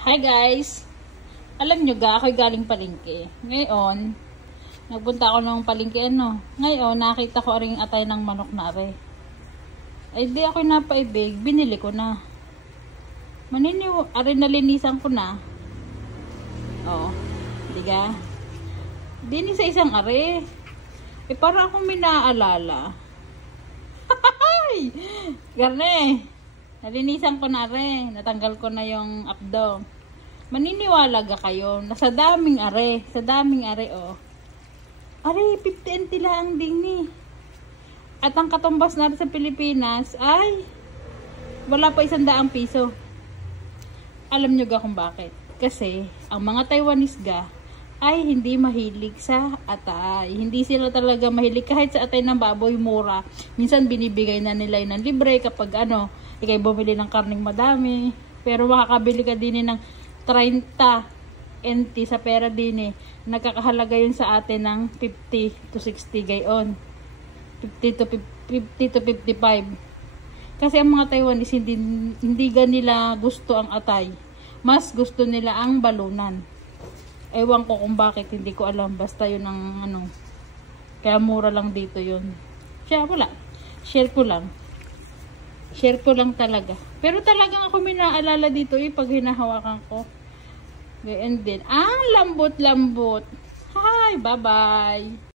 Hi guys! Alam nyo ga, ako'y galing palengke. Ngayon, nagpunta ako ng palengke Ngayon, nakita ko rin atay ng manok na are. Ay di ako'y napaibig, binili ko na. Are nalinisan ko na. Oh, diga. Dini sa isang are. Para akong may naaalala. Garne! Nalinisan ko na rin. Natanggal ko na yung abdo. Maniniwala ga kayo na sa daming are, oh. Are, 50 NT lang din ni. At ang katumbas na sa Pilipinas ay wala pa 100 piso. Alam nyo ga kung bakit? Kasi ang mga Taiwanese ga ay hindi mahilig sa atay. Hindi sila talaga mahilig kahit sa atay ng baboy mura. Minsan binibigay na nila yun ng libre kapag ikay bumili ng karning madami. Pero makakabili ka din ng 30 NT sa pera din Nagkakahalaga yun sa atin ng 50 to 60 gayon. 50 to 55. Kasi ang mga Taiwanese hindi ganila gusto ang atay. Mas gusto nila ang balunan. Ewan ko kung bakit, hindi ko alam. Basta yun ang kaya mura lang dito yun. Siya, wala. Share ko lang talaga. Pero talagang ako may naalala dito pag hinahawakan ko. And then, ang lambot-lambot. Hi, bye-bye.